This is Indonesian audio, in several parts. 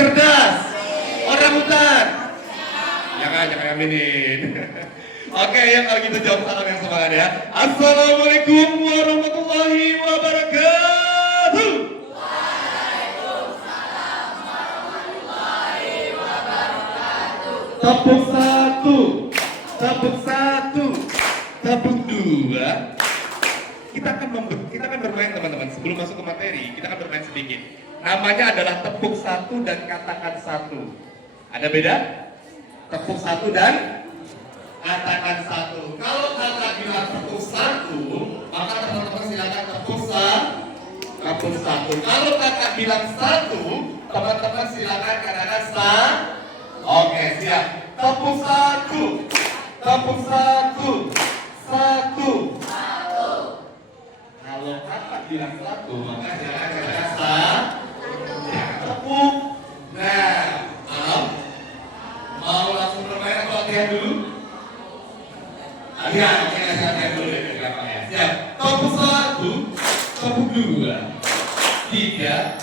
cerdas? Orang hutan? Jangan aminin. Oke, ya kalau gitu jawab salam yang semangat ya. Assalamualaikum warahmatullahi wabarakatuh. Waalaikumsalam warahmatullahi wabarakatuh. Tepuk satu, tepuk satu, tepuk dua. Kita akan bermain teman-teman. Sebelum masuk ke materi, kita akan bermain sedikit. Namanya adalah tepuk satu dan katakan satu. Ada beda? Tepuk satu dan katakan satu. Kalau kakak bilang tepuk satu, maka teman-teman silakan tepuk satu. Kalau kakak bilang satu, teman-teman silakan katakan satu. Oke, siap. Tepuk satu, tepuk satu, satu. Kalau kakak bilang satu, maka silakan katakan satu. Tepuk. Nah, mau langsung bermain atau latihan dulu? Latihan, oke, latihan dulu ya, siap. Tepuk satu, tepuk dua, tiga.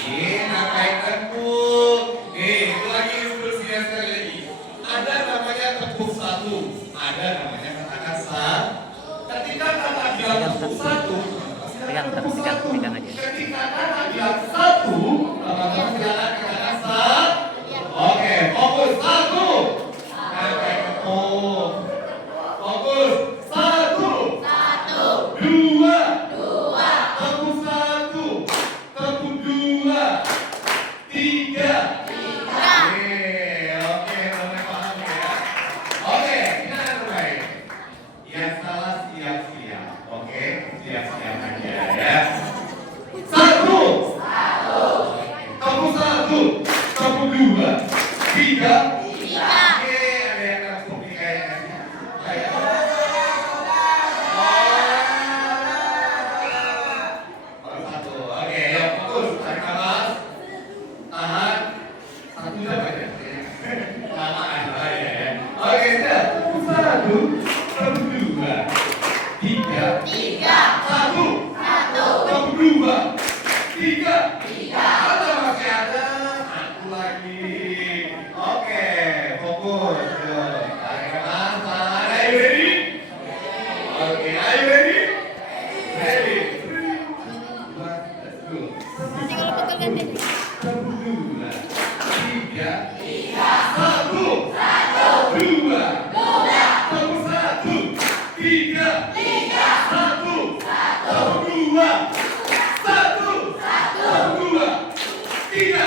Ngapain tepuk? Itu lagi instruksinya sekali lagi. Ada namanya tepuk satu, ada namanya katakan satu. Ketika kakak bilang tepuk satu, tepuk satu. Ketika kakak bilang satu, teman-teman silakan katakan satu. Oke, fokus satu. Ngapain tepuk? Fokus satu. Dua. Tepuk satu. Tepuk dua. Tiga. Oke, mulai paham ya. Oke, kita akan mulai. Yang salah siap-siap. Oke, siap-siap aja ya. Satu. Tepuk satu. Tepuk dua. Tiga. Oke, ada yang langsung kayaknya. Baru satu. Oke, ya fokus. Tarik nafas. Tahan. Satu aja. Lama aja ya. Oke, siap. Tepuk satu. Tepuk dua. Tiga. Satu. Tepuk dua. Tiga. Ada masih ada. Satu lagi. Oke, fokus. Tarik nafas. Tahan. Are you ready? Oke, are you ready? Ready. 3, 2, 1, let's go. Tepuk dua. Tiga. Satu. Dua. Tepuk satu. Tiga. Satu. Tepuk dua. Satu. Tepuk dua. Tiga.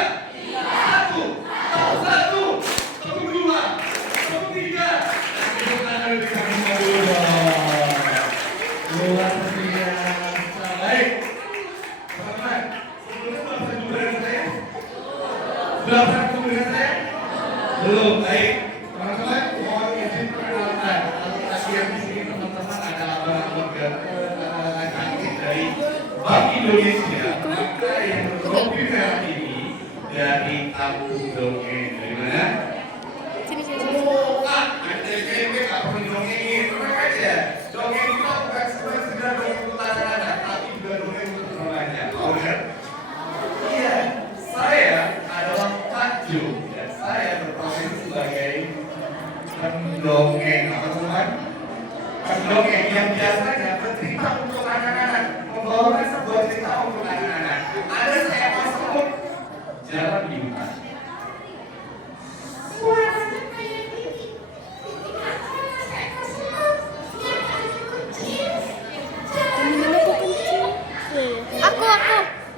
Satu. Tepuk satu. Tepuk dua. Tepuk tiga. Tepuk tangan di samping dulu. Luar biasa. Baik. Teman-teman, sebelumnya sudah pernah jumpa dengan saya? Sudah pernah ketemu dengan saya? Belum. Baik. Teman-teman, mohon izin perkenalkan. Tadi yang di sini teman-teman ada abang-abang cantik dari Bank Indonesia. Maka yang berprofil merah ini dari Kampung Dongeng. Dari mana? Oh, Kak, ada SMP nggak perlu didongengin. Tenang aja. Dongeng itu bukan sekedar dongeng untuk anak-anak, tapi juga dongeng untuk remaja. Oh, kan? Iya, saya adalah Kak Jo dan saya berprofesi sebagai pendongeng. Apa teman? Pendongeng yang biasanya bercerita untuk anak-anak, membawakan sebuah cerita untuk anak-anak. Ada seekor semut jalan di hutan.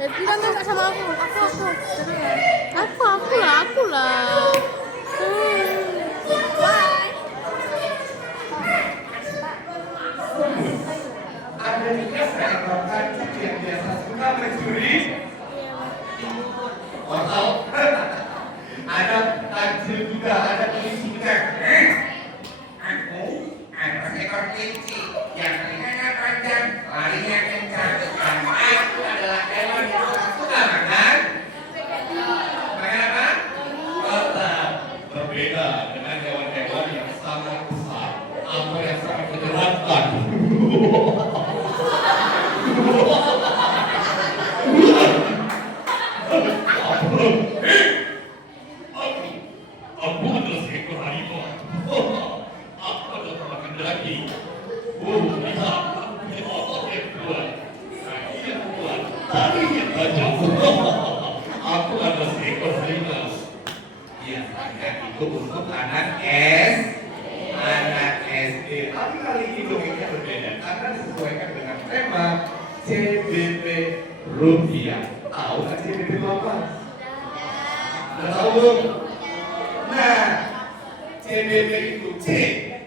Bilang nggak sama aku lah. Bye. Ada juga seekor kancing yang biasa suka mencuri wortel. Ada kancil juga, ada kelinci juga. Aku adalah seekor kelinci yang telinganya panjang, larinya kencang, dan aku adalah hewan yang sangat suka makan. Makan apa? Wortel. Berbeda dengan hewan-hewan yang sangat besar atau yang sangat menyeramkan. apa? Sudah tahu belum? Nah, CBB itu C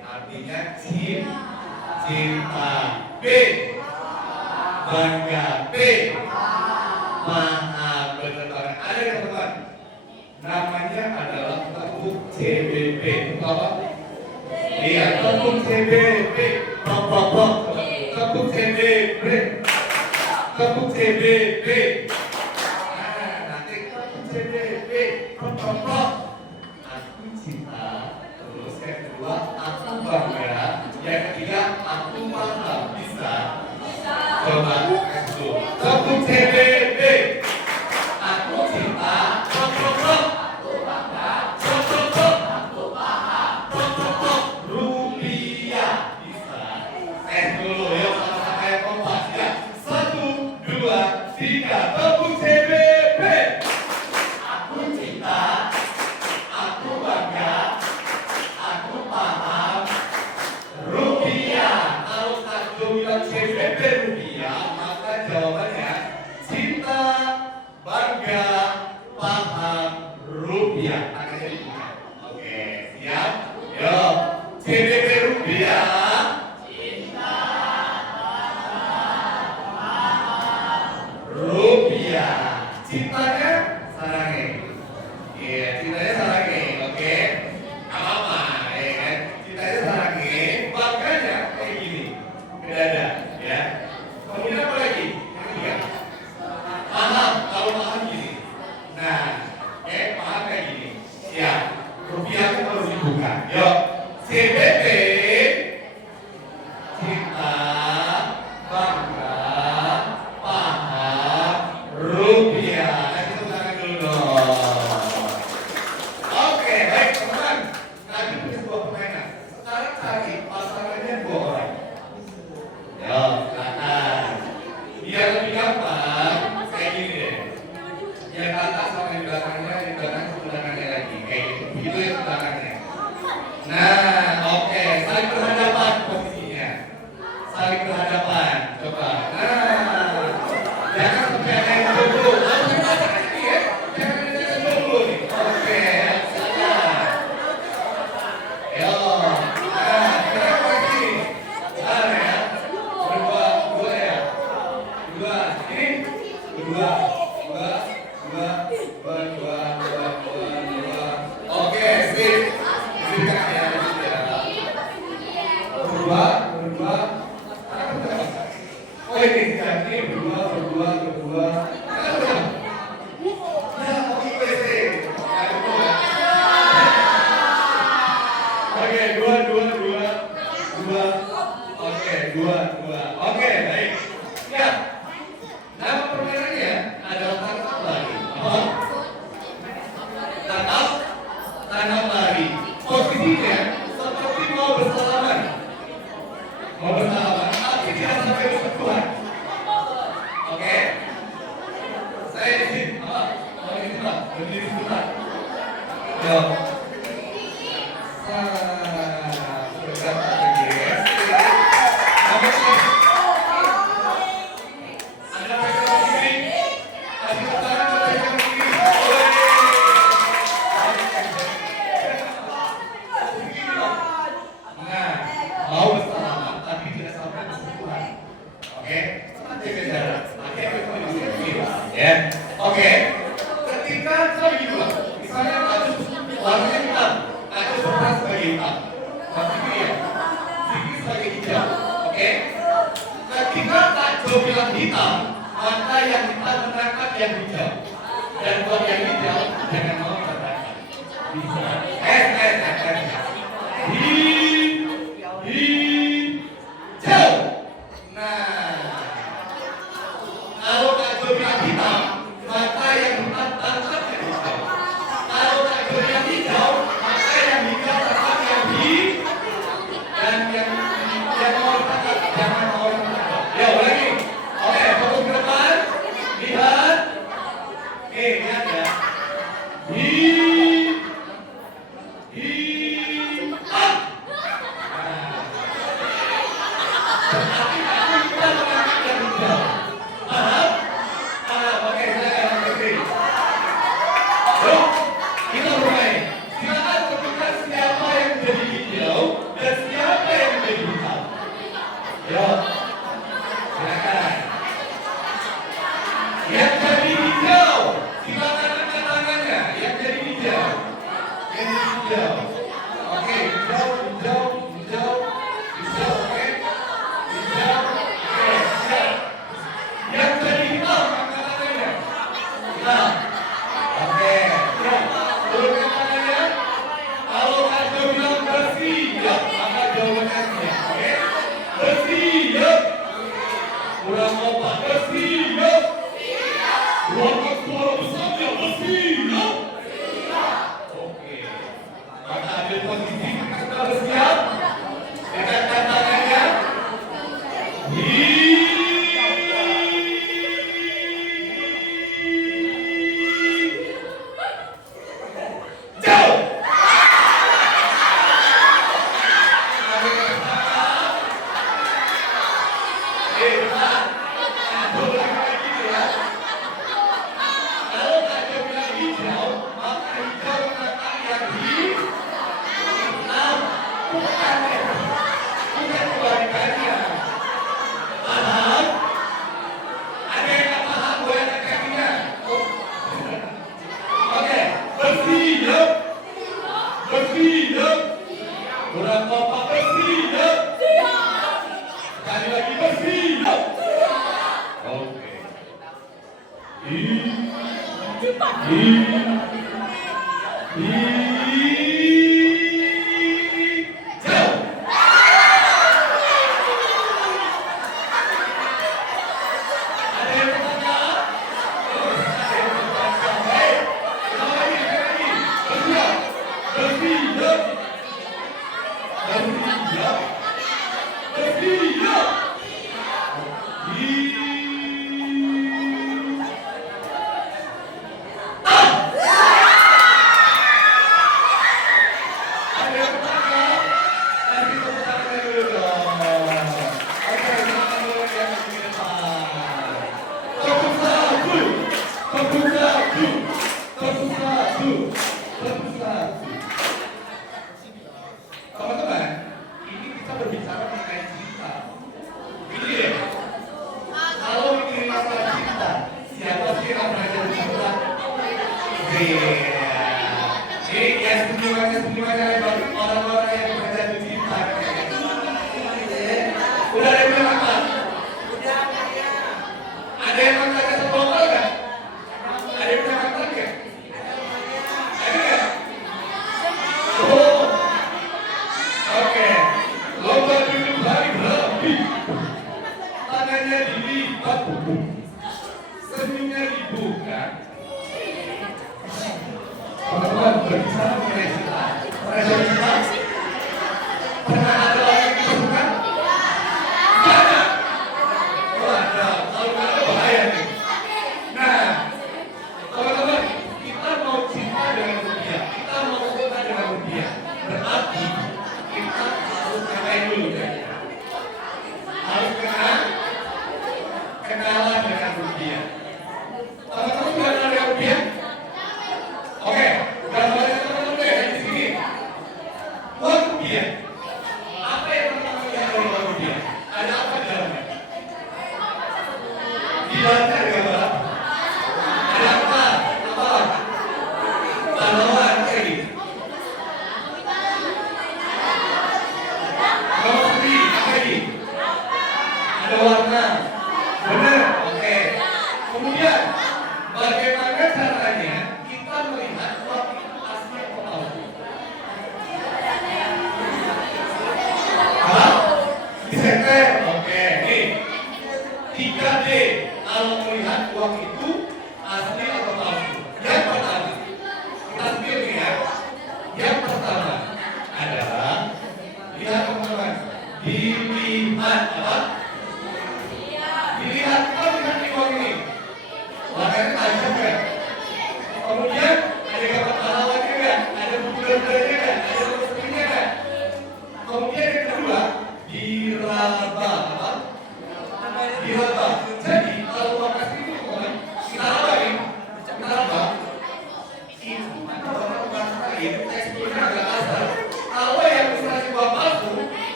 artinya cinta, B bangga, B maaf, benar banget. Ada yang teman? Namanya adalah tepung CBB. Tepung apa? Iya, tepung CBB. Tepung CBB. Tepung CBB. Nah, nanti tepung CBB. Aku cinta. Terus yang kedua, aku bangga. Yang ketiga, aku paham. Bisa? Coba itu. Tepung CBB. Aku cinta. Rupiah. Bisa? Dulu ya, sama-sama yang kompak. Ya. 1, 2, 3. Tepung CBB. Aku cinta. Aku bangga. Aku paham. Rupiah. Kalau aku bilang CBB rupiah, maka jawabannya cinta, bangga, paham, rupiah. Tangannya dibuka. Oke, siap? Yo, CBB rupiah. Rupiah. Cintanya sarange. Iya, cintanya sarange. Oke. Apa? Ya kan? Cintanya sarange. Bangganya kayak gini. Ke dada, ya. Kemudian apa lagi? Yang ketiga. Paham. Kalau paham gini. Nah, paham kayak gini. Siap. Rupiahnya harus dibuka. Yuk. CBB. Cinta, bangga, paham, rupiah. Nanti tepuk tangan dulu dong. Oke, baik teman-teman. Nanti punya sebuah permainan. Sekarang cari pasangannya 2 orang. Yo, silakan. Biar lebih gampang, kayak gini deh. Yang atas sama yang belakangnya, yang belakang sebelahnya lagi. Kayak gitu. Begitu ya sebelahnya. Nah, oke. Saling berhadapan posisinya. Saling berhadapan. Coba. Nah, jangan sampai ada yang dulu. Langsung kita ini ya. Jangan ada yang dulu nih. Oke, silakan. Yo. Nah, kita lagi. Nah, ya. Berdua ya. Dua. Ini. Dua. Oke, sip. Silakan ya. Berdua. Oh ini jadi berdua. Ya, oke sip. Oke, dua. Oke, dua. Oke, baik. Siap. Nama permainannya adalah tangkap lari. Tangkap lari. Posisinya seperti mau bersalaman, tapi tidak sampai bersentuhan. Oke? Saya di sini. Mau di sini, Pak. Berdiri sebentar. Yo. Mau bersalaman tapi tidak sampai bersentuhan. Oke? Jaga jarak. Ya. Oke. Ketika saya gitu lah. Misalnya warnanya hitam, aku berperan sebagai hitam. Tapi ya, Sigi sebagai hijau. Oke? Ketika Kak Jo bilang hitam, maka yang hitam menangkap yang hijau. Dan buat yang hijau jangan mau terangkat. Bisa. Hijau. Nah, kalau Kak Jo bilang hitam, maka yang hitam tangkap yang hijau. Kalau Kak Jo bilang hijau, maka yang hijau tangkap yang hijau. Dan yang mau tangkap jangan mau tangkap. Ya, lagi. Oke, fokus ke depan. Lihat. Lihat ya. Oke, saya akan hijau. Oke, hijau, hijau, hijau, hijau, oke. Hijau, oke, siap. Yang jadi hitam makanannya. Hitam. Oke, siap. Turunkan tangannya. Kalau ada bilang bersih, ya, maka jawabannya siap. Oke, bersih, ya. Kurang kompak, bersih, ya. Keluarkan suara besarnya, bersih, ya. Oke. Maka ambil posisi, kita bersiap. Dekatkan tangannya. Jauh. Kurang kompak, bersih, ya. Sekali lagi, bersih, ya. Oke. Jauh. Ada yang bertanya? Ada yang bertanya? Hei, lagi. Bersiap. Bersih, ya. Teman-teman, ini kita berbicara mengenai cinta. Ini deh, kalau mikirin masalah cinta, siapa sih yang belajar cinta? Ini ya senyumannya orang-orang yang belajar cinta. Udah ada yang bilang apa? Ada yang belajar sebelumnya nggak? Ada yang belajar nggak? Ada nggak? Oh. Oke, lomba duduk hari berlebih. Tangannya dilipat, senyumnya dibuka. Teman-teman, berbicara mengenai cinta. Pernah jauh cinta? Pernah ada orang yang ditemukan? Banyak. Waduh, kalau nggak ada bahaya nih. Nah, teman-teman, kita mau cinta dengan rupiah. Kita mau cinta dengan rupiah. Berarti kita harus ngapain dulu ya? Harus kenalan dengan rupiah. Teman-teman sudah kenal dengan rupiah? Oke, gambarnya teman-teman ya di sini.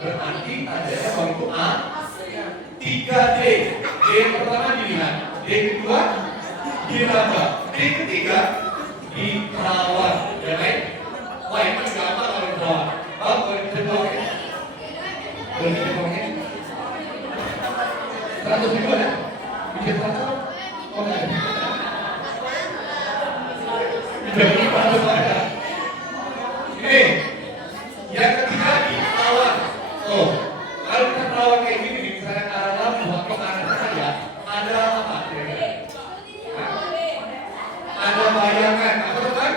Berarti tandanya uang itu A. 3D. D pertama dilihat. D kedua diraba. D ketiga diterawat. Ya baik. Wah ini juga apa kalau diterawat? Oh, boleh diterawat. Boleh diterawatnya? 100 ribu ya? Bisa 100? Oh enggak. Jadi harus ada. Ini yang ketiga diterawat. Oh, kalau kita terawat kayak gini, misalnya arah lambung atau arah saya, ada apa? Ada bayangan, apa tuh kan?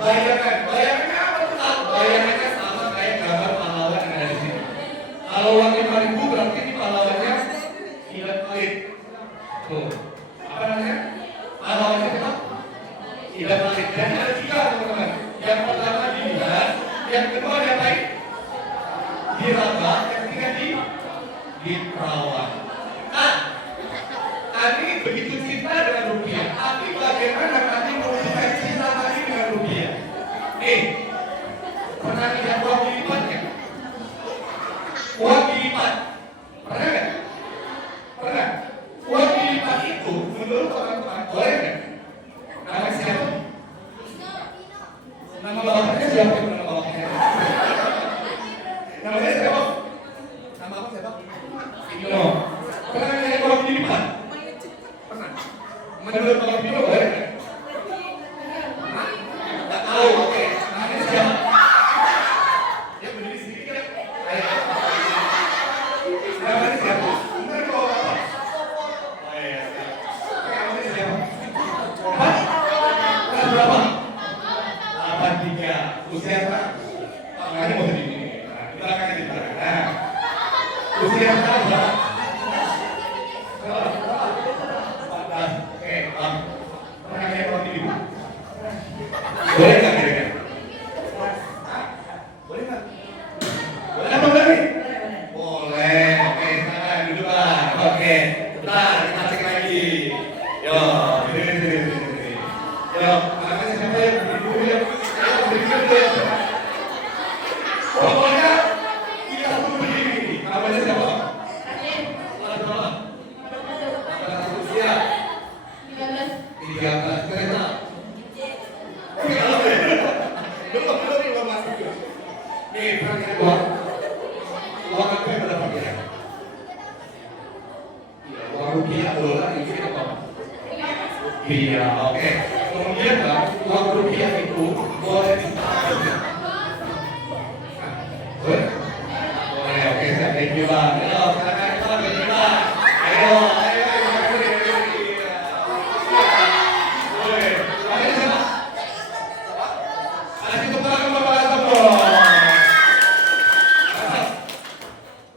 Bayangannya apa tuh? Bayangannya sama kayak gambar pahlawan yang ada di sini. Kalau uang 5.000 berarti ini pahlawannya ilet-ilet. Tuh, apa namanya? Pahlawannya apa? Ilet-ilet. Dan ada 3 teman-teman. Yang pertama dilihat, yang kedua diapain? Diraba, yang ketiga diterawat. Nah, kami begitu cinta dengan rupiah, tapi bagaimana kami menunjukkan cinta kami dengan rupiah? Nih, pernah lihat uang dilipat nggak? Uang dilipat, pernah nggak? Pernah. Uang dilipat itu menurut teman-teman boleh nggak? Nama siapa? Nama bapaknya siapa? Nama bapaknya? Namanya siapa? Nama apa siapa? Vino. Pernah lihat uang dilipat? Pernah. Menurut Bang Vino boleh nggak? Nggak tahu. Oke. Namanya siapa? Dia berdiri sendiri kan? Ayo. Namanya siapa? Benar kok apa? Ayo. Namanya siapa? Hah? Kelas berapa? 83. Usia berapa? Makanya mau jadi ini. Di belakang di belakang. Nah. Usia berapa? Oke, pernah lihat uang ibu? Boleh nggak kira-kira? Boleh nggak? Boleh apa boleh? Boleh. Oke, sana duduk lah. Oke, bentar, kita cek lagi. Yo, ini. Yo, namanya siapa ya? Ibu ya. Ayo, berdiri dulu ya. Pokoknya kita perlu berdiri. Namanya siapa? Kelas berapa? Kelas usia 13. Kereta. Belum masuk. Nih, perhatikan uang. Uang apa yang berapa kira? Uang rupiah, dolar, ini apa? Rupiah, oke. Kemudian Bang, uang rupiah itu boleh ditaruh ya? Boleh? Boleh, oke. Thank you Bang. Ayo, silakan Bang, thank you Bang. Ayo. Boleh. Namanya siapa? Kasih tepuk tangan Bapak Asap dong. Asap.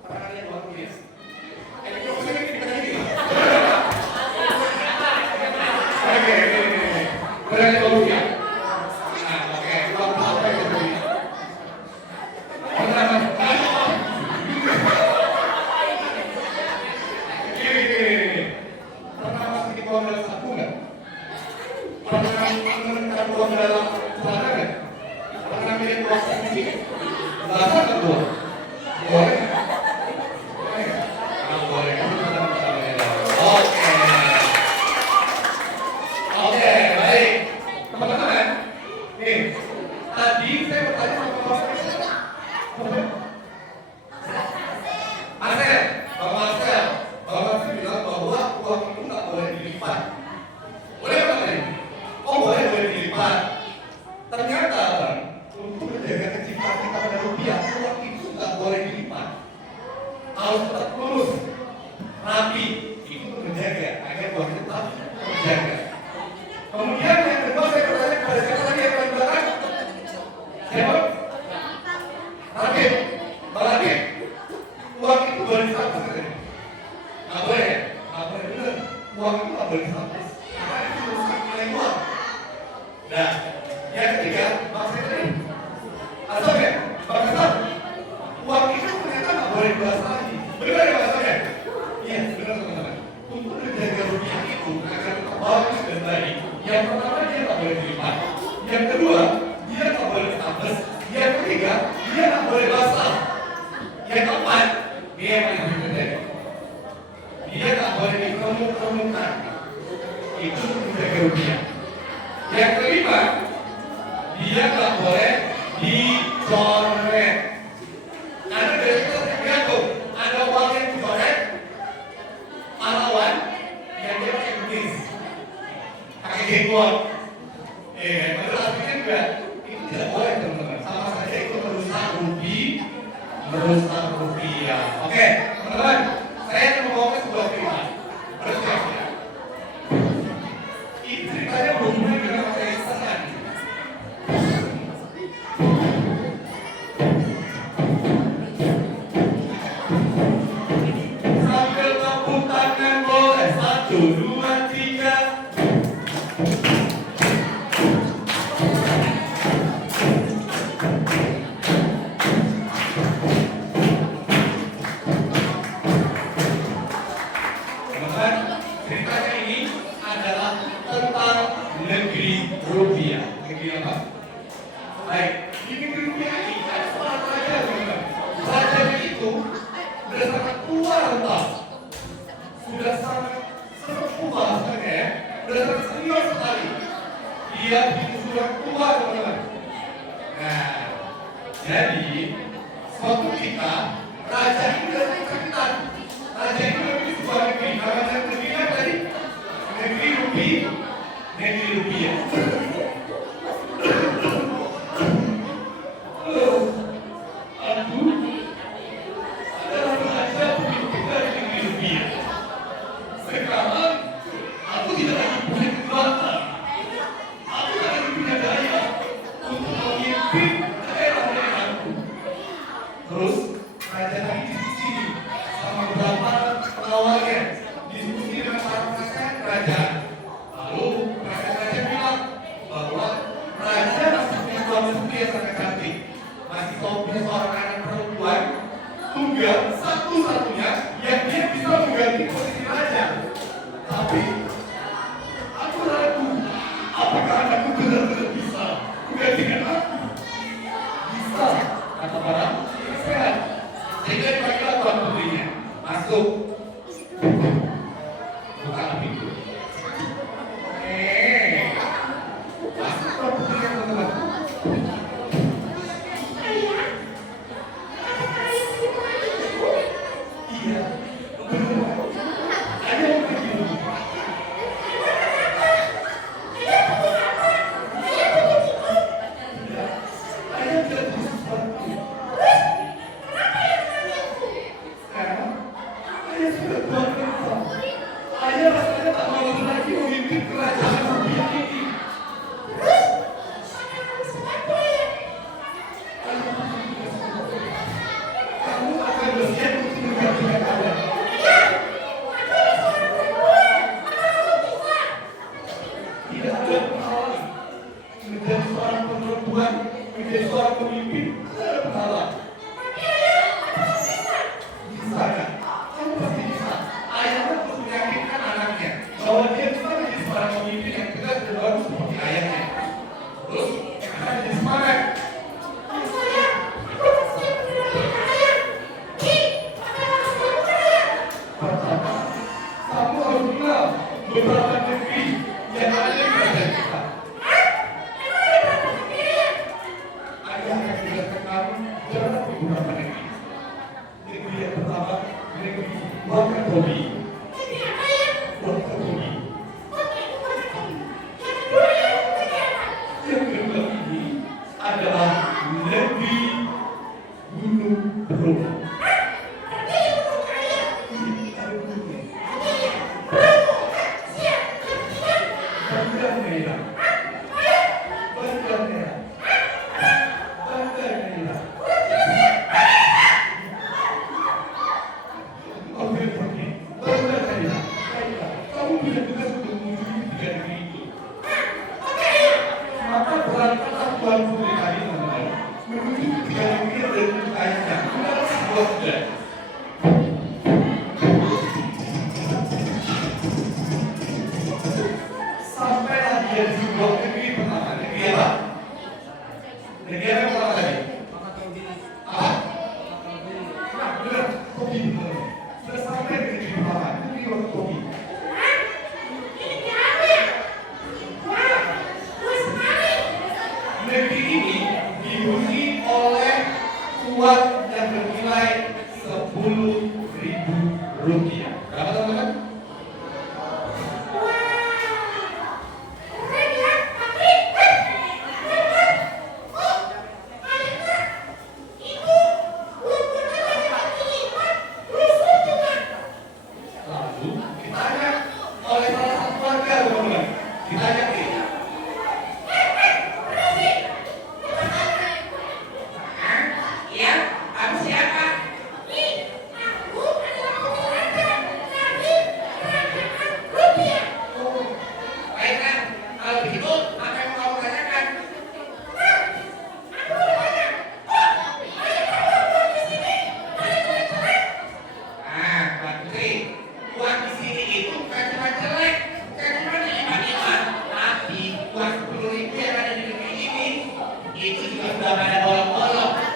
Pernah lihat uang rupiah? Mikrofon ini dipecah gini. Oke, ini. Pernah lihat uang rupiah? Nah, oke. Uang apa itu rupiah? Pernah, Mas? coret. Karena dari itu lihat tuh, ada uang yang dicoret, pahlawan yang dia pakai kumis, pakai jenggot. Padahal artinya juga itu tidak boleh teman-teman. Sama saja itu merusak rupiah. Oke, teman-teman, saya akan membawakan sebuah cerita. Bersiap-siap. Ini ceritanya berhubungan dengan masa yang sangat. Sambil tepuk tangan boleh 1, 2, 3. Ceritanya ini adalah tentang negeri rupiah. Negeri apa? Baik, di negeri rupiah ini ada seorang raja, teman-teman. Rajanya itu sudah sangat tua rentah, sudah sangat sesepuh bahasanya ya, sudah sangat senior sekali. Dia itu sudah tua, teman-teman. Nah, jadi suatu ketika raja ini sudah kesakitan. Raja ini memiliki sebuah negeri, namanya negeri apa tadi? Negeri rupiah. Negeri rupiah. Aduh, adalah raja pemimpin dari negeri rupiah. Sekarang aku tidak lagi punya kekuatan. Aku tidak lagi punya daya untuk memimpin daerah-daerahku. Terus raja lagi diskusi sama beberapa pengawalnya, diskusi dengan para penasehat kerajaan. Lalu raja bilang bahwa raja masih punya suami istri yang sangat cantik, masih punya seorang anak perempuan tunggal satu-satunya yang dia bisa mengganti posisi raja. Tapi aku ragu, apakah anakku benar-benar bisa menggantikan aku? Bisa, kata para penasehat. Sehingga dipanggil tuan putrinya. Masuk. Buka pintu. Masuk tuan putrinya, teman-teman. Iya. Ada yang begitu. Ada yang tidak bisa sesuatu. Ayah sudah tua renta. Ayah rasanya tak mau lagi memimpin kerajaan rupiah ini. Kamu akan bersiap untuk menggantikan ayah. Tidak ada penghalang. Menjadi seorang perempuan, menjadi seorang pemimpin, tidak ada penghalang. Bisa kan? Kamu pasti bisa. Ayah harus meyakinkan anaknya bahwa dia bisa menjadi seorang pemimpin yang tegas dan bagus seperti ayahnya. Terus, akan menjadi semangat. Pertama, kamu harus kenal beberapa negeri yang ada di kerajaan kita. Ayah akan menjelaskan kamu jalan ke beberapa negeri. Negeri yang pertama, negeri Wakatobi. Wakatobi. Yang kedua ini adalah negeri Gunung Bromo. Ada gunung. Bandar Merah. Bandar Merah. Bandar Merah. Oke, uang yang bernilai 10.000 rupiah. Berapa teman-teman? Lalu ditanya oleh salah satu warga teman-teman. Ditanya nih. Ya, kamu siapa? Oh, baiklah. Kalau begitu, apa yang mau kamu tanyakan? Ah, Mbak Putri, uang di sini itu bukan cuma jelek, bukan cuma diiman-iman, tapi uang 10.000 yang ada di negeri ini, itu juga sudah pada bolong-bolong.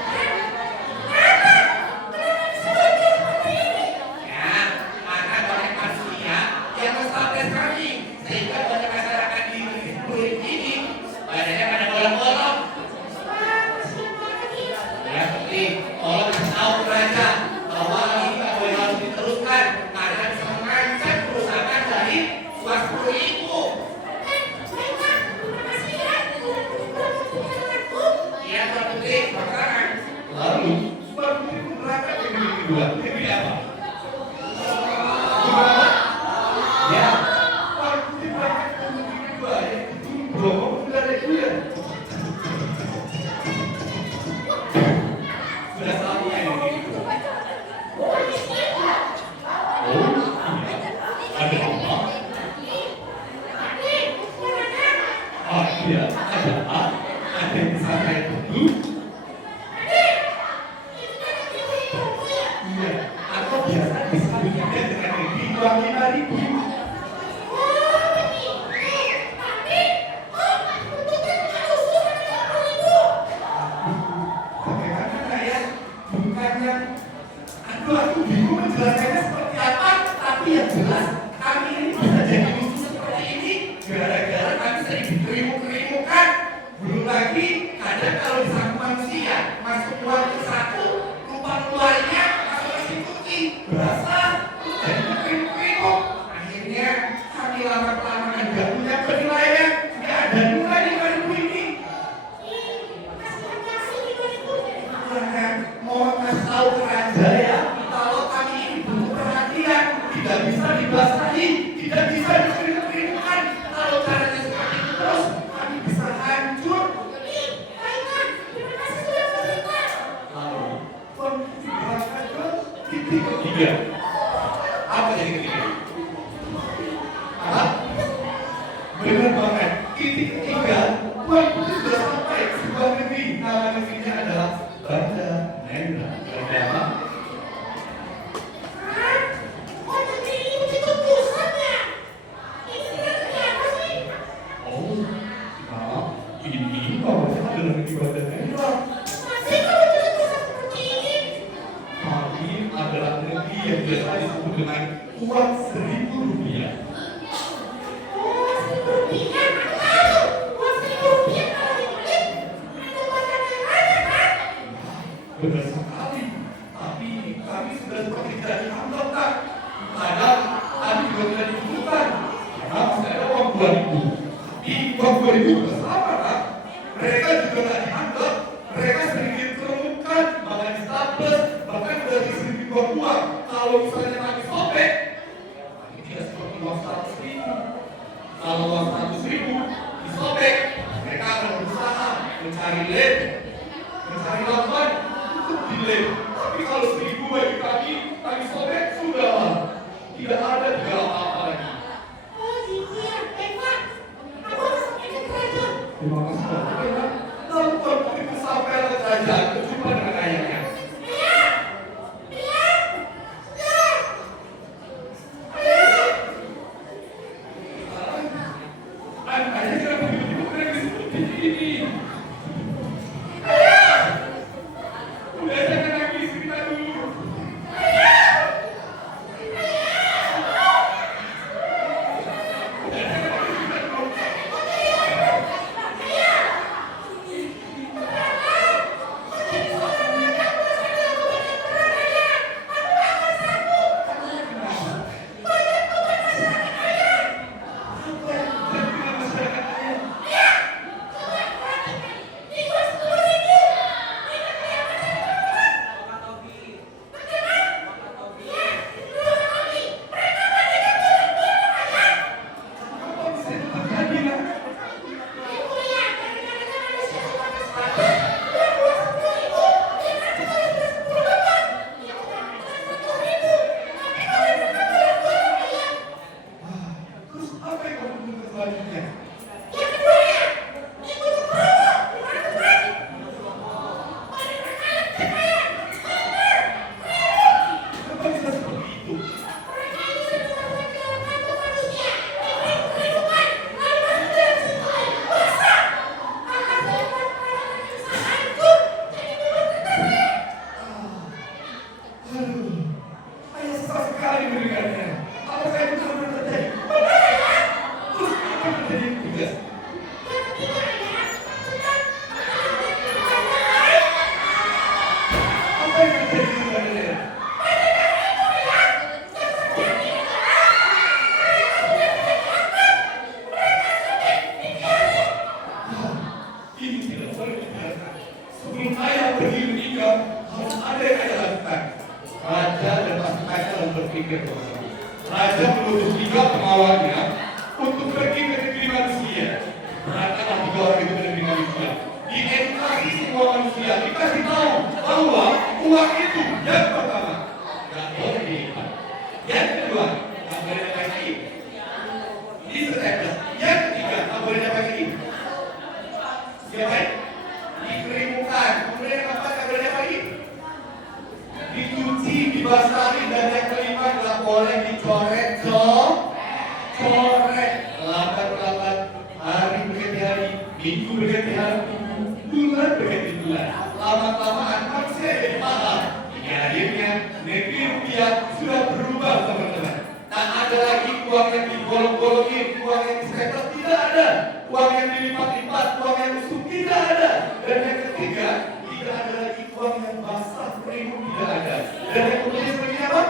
Ya, karena banyak manusia yang menstables kami, sehingga banyak masyarakat di negeri 10.000 ini, badannya pada bolong-bolong. Ya, Putri, tolong kasih tahu ke raja bahwa ini nggak boleh harus diteruskan karena bisa mengancam perusahaan dari uang 10.000. Iya, Tuan Putri, bakaran. Lalu, Tuan Putri pun berangkat ke negeri kedua. Negeri apa? Gimana? Ya, Tuan Putri berangkat ke negeri kedua, yaitu Bromo Kuda. Sudah saatnya negeri kedua. Oh, iya. Ada apa? Oh iya, ada apa? Ada yang bisa saya bantu? Iya, atau biasa disebutnya dengan negeri uang 5.000. Bagaimana saya? Bukannya aku bingung menjelaskannya seperti apa, tapi yang jelas kami ini bisa jadi musuh seperti ini gara-gara kami sering dikerimu-kerimukan. Belum lagi kadang kalau disangkut manusia masuk uang ke satu, lupa keluarnya masuk mesin cuci, basah, terus jadi dikerimu-kerimu. Akhirnya kami lama-kelamaan gak punya penilaian, gak ada nilai 5.000 ini. Mohon kasih tahu ke raja ya, kalau kami ini butuh perhatian, tidak bisa dibasahi, tidak bisa dikerimukan. Kalau caranya seperti itu terus, kami bisa hancur. Lalu, Tuan Putri berangkat ke titik ketiga. Apa jadi ketiga? Apa? Benar banget. Titik ketiga, Tuan Putri sudah sampai ke sebuah negeri. Nama negerinya adalah Banda Nendra. Banda apa? Oh, maaf. Ini namanya adalah negeri Banda Nendra. Tapi adalah negeri yang biasa disebut dengan uang 1.000 rupiah. Benar sekali, tapi kami sudah seperti tidak dianggap, Kak. Kadang kami juga tidak dibutuhkan karena masih ada uang 2.000. Tapi uang 2.000 juga sama, Kak. Mereka juga tidak dianggap, mereka sering diketemukan, bahkan distables, bahkan sudah disering dibuang uang. Kalau misalnya kami sobek, kami tidak seperti uang 100.000. Kalau uang 100.000 disobek, mereka akan berusaha mencari lem, mencari lapan untuk dilem. Tapi kalau 1.000 bagi kami sobek sudahlah, tidak ada juga apa-apa lagi. Terima kasih Pak. Lalu Tuan Putri sampai ke kerajaan berjumpa dengan ayahnya. Ayahnya kenapa tiba-tiba menangis seperti ini? Udah jangan nangis. Apa yang terjadi di saudara? Ini tidak boleh dibiarkan. Sebelum ayah pergi menikah, harus ada yang ayah lakukan. Raja dan pasukannya lalu berpikir, raja menuduh 3 pengawalnya untuk pergi ke negeri manusia. Berangkatlah 3 orang itu ke negeri manusia. Diedukasi semua manusia, dikasih tahu bahwa uang itu yang pertama nggak boleh diikat. Yang kedua, nggak boleh dapat lagi. Disetel. Yang ketiga, nggak boleh dapat lagi. Siapa? Dikeringkan. Kemudian yang keempat, nggak boleh dapat lagi. Dicuci, dibasahi, dan yang kelima nggak boleh dicoret, coret. Lambat-lambat, hari berganti hari, minggu berganti hari, bulan berganti bulan. Lama-lamaan manusia jadi paham. Hingga akhirnya negeri rupiah sudah berubah, teman-teman. Tak ada lagi uang yang digolong-golongin, uang yang disetel, tidak ada. Uang yang dilipat-lipat, uang yang usuk, tidak ada. Dan yang ketiga, tidak ada lagi uang yang basah, kering, tidak ada. Dan yang kemudian seperti apa?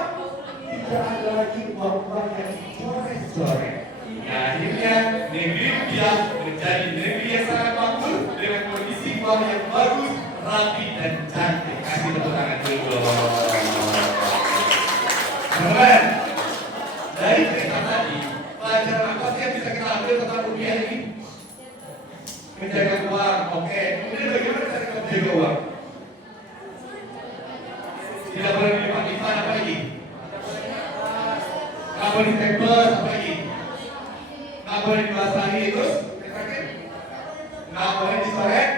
Tidak ada lagi uang-uang yang dicoret-coret. Hingga akhirnya negeri rupiah menjadi negeri yang sangat makmur dengan kondisi uang yang bagus, rapi, dan cantik. Kasih tepuk tangan dulu. Keren. Dari cerita tadi, pelajaran apa sih yang bisa kita ambil tentang rupiah ini? Menjaga uang, oke. Kemudian bagaimana cara kita menjaga uang? Tidak boleh dilipat-lipat, apa lagi? Nggak boleh ditempel, apa lagi? Nggak boleh dibasahi, terus nggak boleh dicoret,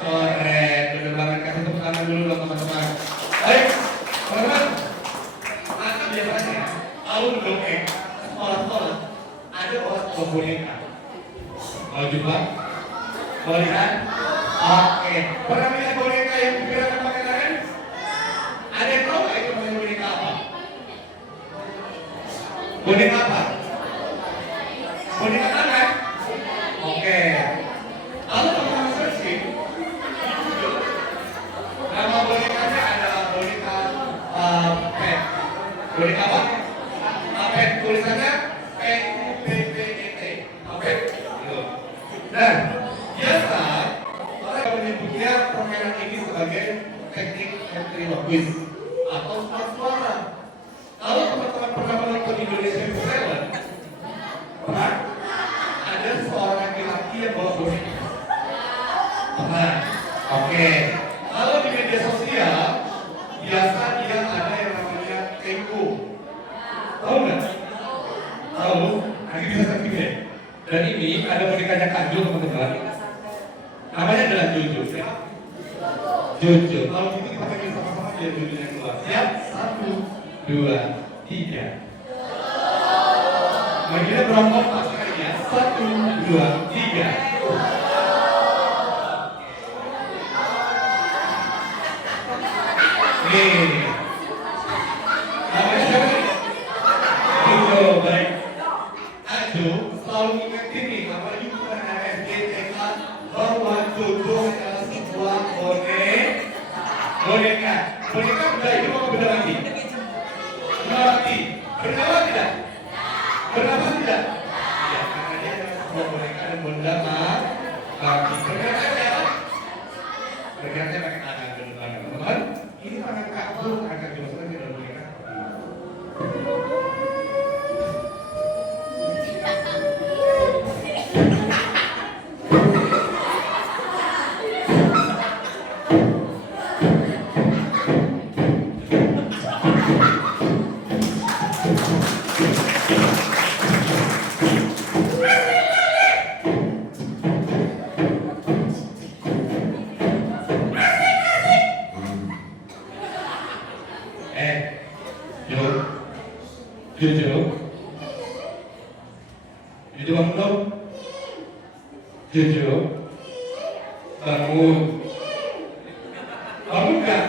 coret. Bener banget, kasih tepuk tangan dulu dong teman-teman. Baik, teman-teman. Maka biasanya kalau mendongeng sekolah-sekolah ada orang tua boneka. Mau jumpa? Mau lihat? Oke. Pernah lihat boneka yang digerakkan pakai tangan? Ada yang tahu nggak itu namanya boneka apa? Boneka apa? Boneka tangan? Oke. Lalu teman-teman searching, nama bonekanya adalah boneka pet. Boneka apa? Pet. Tulisannya P-U-P-P-E-T. Pet. Nah, biasa orang menyebutnya permainan ini sebagai teknik ventriloquist atau suara. Kalau teman-teman pernah menonton Indonesia Talent, pernah? Ada seorang laki-laki yang bawa boneka. Pernah? Oke. Kalau di media sosial, biasa dia ada yang namanya tempo. Tahu nggak? Tahu? Nanti bisa searching deh. Dan ini ada bonekanya Kanjo, teman-teman. Namanya adalah Jojo. Siap? Jojo. Kalau gitu kita panggil sama-sama dia Jojo yang keluar. Siap? 1, 2, 3. Manggilnya beromong pas sekali ya. 1, 2, 3. Nih. Namanya siapa nih? Jojo, baik. Ajo selalu ingetin nih, apalagi bukan ASD, TK, bahwa Jojo adalah sebuah boneka. Boneka benda hidup apa benda mati? Benda mati. Bernama tidak? Bernama tidak? Ya, karena dia adalah sebuah boneka dan benda mati. Bergeraknya pakai apa? Bergeraknya pakai tangan, benar banget, teman-teman. Ini tangan Kak Jo, maksudnya tidak boneka. Jojo bangun dong. Jojo bangun. Bangun gak?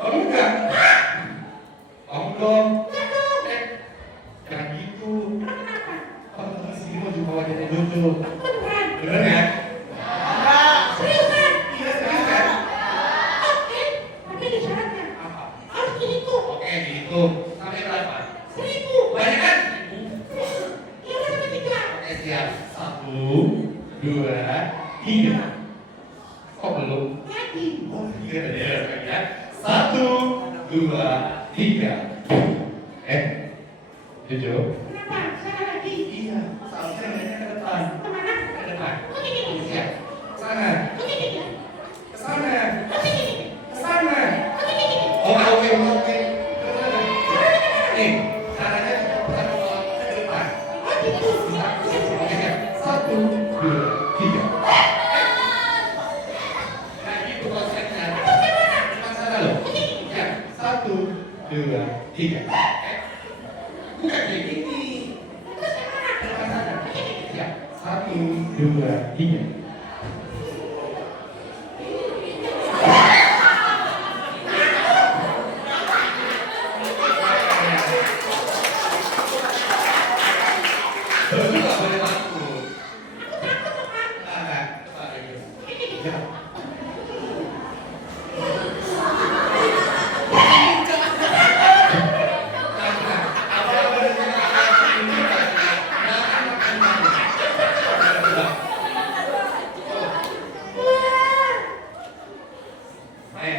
Bangun gak? Bangun dong. Jangan gitu. Kamu di sini mau jumpa wajahnya Jojo. Bener ya? Iya serius kan? Ya. 1, 2, 3. Jujur. Kenapa? Sana lagi. Iya, seharusnya mainnya ke depan. Kemana? Ke depan. Iya. Sana. Iya. Ke sana. Iya. Ke sana. Iya. Oke. Nih, caranya putar ke depan. Oh gitu. Oke, 1, 2, 3. Nah, gitu konsepnya. Cuma sana loh. Ya, 1, 2, 3. Bukan kayak gini. Depan sana. Ya, 1, 2, 3. Baru nggak boleh takut. Nah, ya.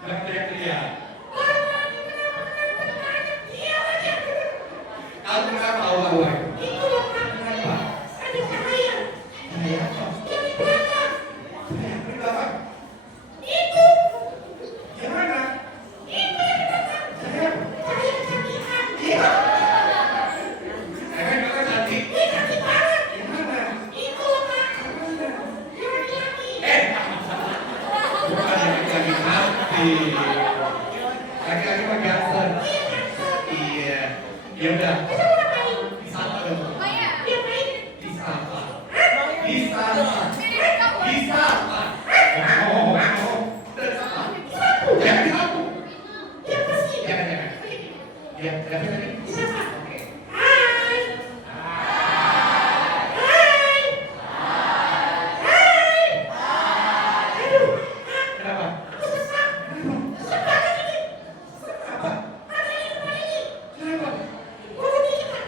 Jangan teriak-teriak. Kamu kenapa awal-awal? Kenapa? Ada cahaya. Saya apa? Yang di belakang. Saya di belakang. Itu. Yang mana? Itu yang di belakang. Saya. Cahaya kecantikan. Iya. Saya kata cantik. Ih, cantik banget. Yang mana? Itu Pak. Yang laki-laki. Bukan laki-laki cantik. Laki-laki mah ganteng. Iya. Ya udah. Kita mau ngapain? Disapa dong. Diapain? Disapa. Disapa. Disapa. Oh. Disapa. Jangan disapu. Yang bersih. Jangan. Ya, tapi tadi. Disapa. Oke. Hai. Hai. Hai. Aduh. Kenapa? Aku sesak. Sesak banget ini. Apa? Ada yang depan ini. Kenapa? Mundur dikit, Pak.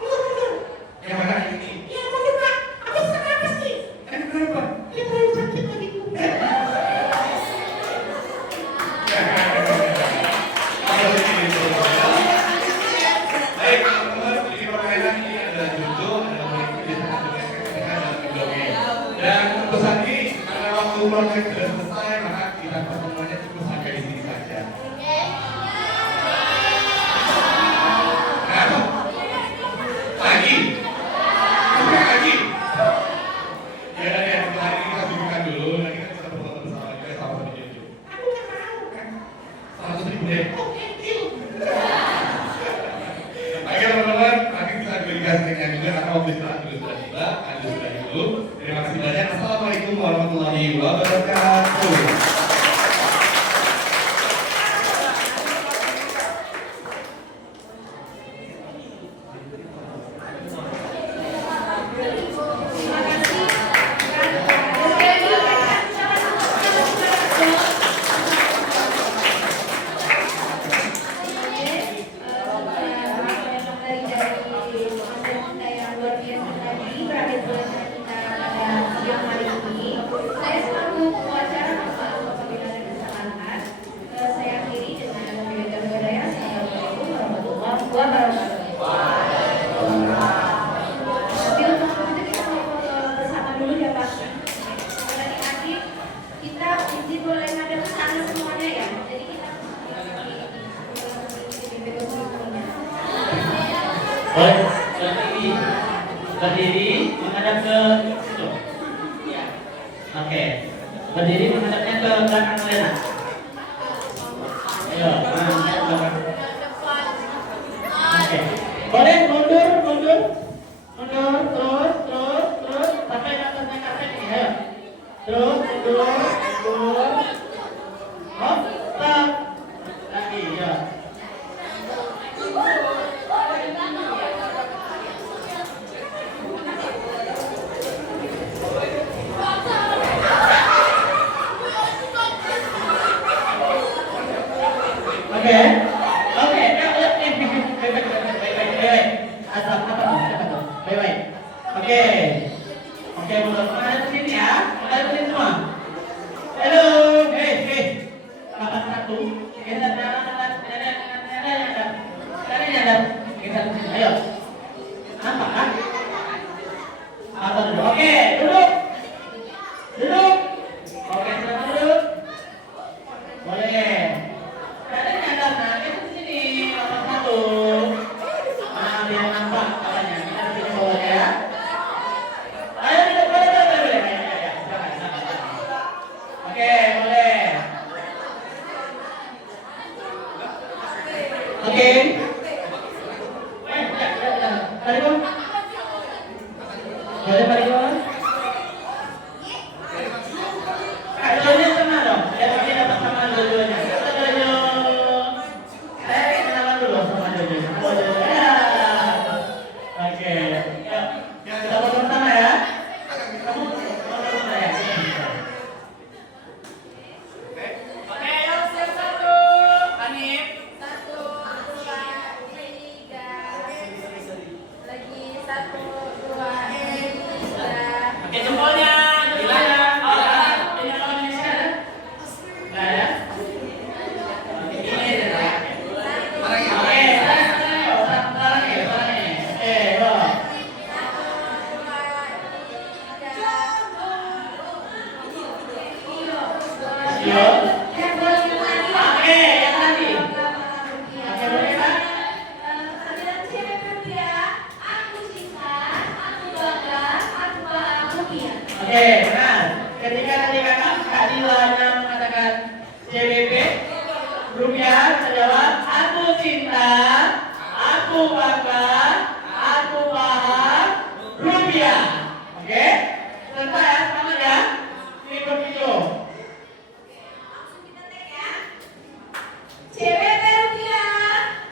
Mundur. Yang mana ini? Iya, mundur, Pak. Aku sesak napas nih. Kenapa? Dia terlalu cantik bagiku. Baik, teman-teman, di permainan ini ada Jojo, ada Mike, ada Dongeng. Dan tentu saja, karena waktu permainan sudah selesai, maka kita pertemuannya cukup sampai di sini saja. Kenapa? Lagi? Sampai lagi? Ya udah deh, setelah ini kita sibukkan dulu, nanti kita bisa berfoto bersama juga sama Jojo. Aku nggak mau. 100.000 deh. Oh, thank you. Oke teman-teman, nanti kita berikan snacknya juga karena waktu istirahat juga sudah tiba, anda sudah dulu. Terima kasih banyak. Assalamualaikum warahmatullahi wabarakatuh. Saya selaku pengacara selalu apabila ada kesalahan. Saya akhiri dengan pembicaraan budaya. Assalamualaikum warahmatullahi wabarakatuh. Tapi untuk itu kita mau foto bersama dulu ya Pak. Dari akhir kita izin boleh ngadep ke sana semuanya ya. Jadi kita Baik, berdiri menghadap ke situ. Ya. Oke. Berdiri menghadapnya ke belakang Lena. Ayo, menghadap ke belakang. Oke. Boleh mundur, terus sampai ke atasnya karpet ini. Ayo. Terus mundur. Hop, stop. Lagi, ya. Oke, baik. Asal apa? Oke. Oke, mulai ada di sini ya. Mulai di sini semua. Halo, Papan satu. Kita ayo. Apa? Apa dulu? Oke, duduk. Duduk. Oke, selamat duduk. Boleh. Kalian nyadar nanti di sini papan satu. Mana dia nampak katanya? Kita di sini bawah ya. Ayo duduk, boleh. Ya, silakan. Oke, boleh. Oke. Tarik dong. Boleh tarik dong. Dua-duanya sama dong. Ya, kami dapat sama dua-duanya. Dua-duanya. Saya kenalan dulu sama dua-duanya. Dua-duanya. Oke. Yuk. Kita foto bersama ya. Kamu foto bersama ya. Oke, yuk siap satu. Hanif. Satu, dua, tiga. Lagi satu, dua, tiga. Oke, jempolnya. Jempolnya. Oh, ini kalau di sini ada? Nggak ada? Oke, ini ada. Oke, sekarang ya. Oke, yuk. Yuk. Oke, yang tadi. Oke, boleh kan? Oke, benar. Ketika tadi Kak Dilana mengatakan CBP, rupiah adalah aku cinta, aku bangga, aku paham, rupiah. Oke? Sebentar ya, semangat ya. Video. CBP rupiah.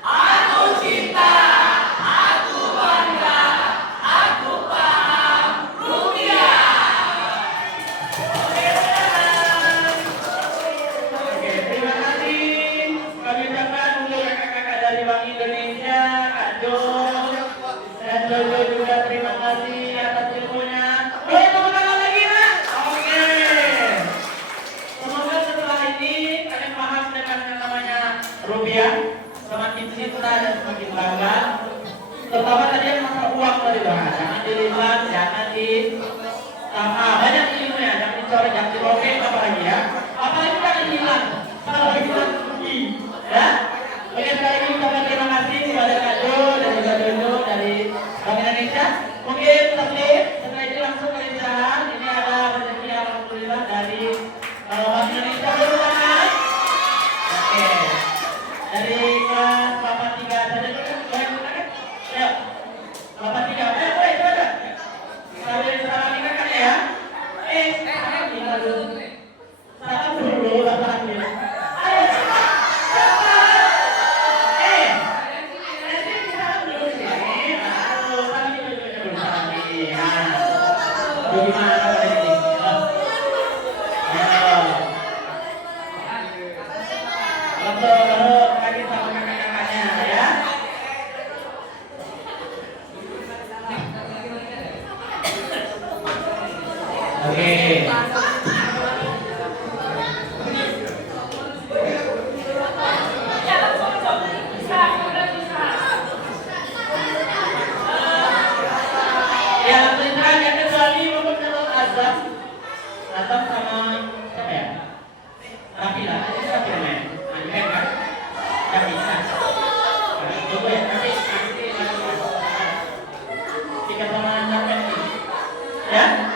Aku cinta, aku bangga, aku paham, rupiah. Oke, terima kasih. Kami ucapkan untuk kakak-kakak dari Bank Indonesia, Kak Jo dan Jojo juga terima kasih atas ilmunya. Boleh tepuk tangan lagi, Mas? Oke. Semoga setelah ini kalian paham dengan yang namanya rupiah. Semakin cinta dan semakin bangga. Terutama tadi yang masalah uang tadi Bang. Jangan dilihat, jangan di banyak ilmunya, jangan dicoret, jangan dirobek apalagi ya. Apalagi jangan hilang. Kalau hilang rugi, ya. Oke, sekali lagi ucapkan terima kasih kepada Kak Jo dan juga Jojo dari Bank Indonesia. Mungkin tertib, setelah itu langsung ke istirahat. Ini ada rezeki alhamdulillah dari Bank Indonesia. Boleh tangan? Oke. Dari kelas Bapak 3 saja dulu. Boleh gunakan? Ayo. Bapak 3. Boleh, coba. Sambil salam nikah kan ya? Salam nikah dulu. Salam dulu, Bapak ambil. Ayo, cepat. Cepat. Salam dulu sini. Aduh, salam nikah dulu. Salam nikah. Aduh, gimana pada ini? Ayo. Baru lagi sama kakak-kakaknya ya. Oke. Ya, perintah yang kecuali memperkenalkan azam. Azam sama siapa ya? Rafila, ini Rafila main. Main kan? Rafila. Tunggu ya, nanti tiga sama Rafila. Ya?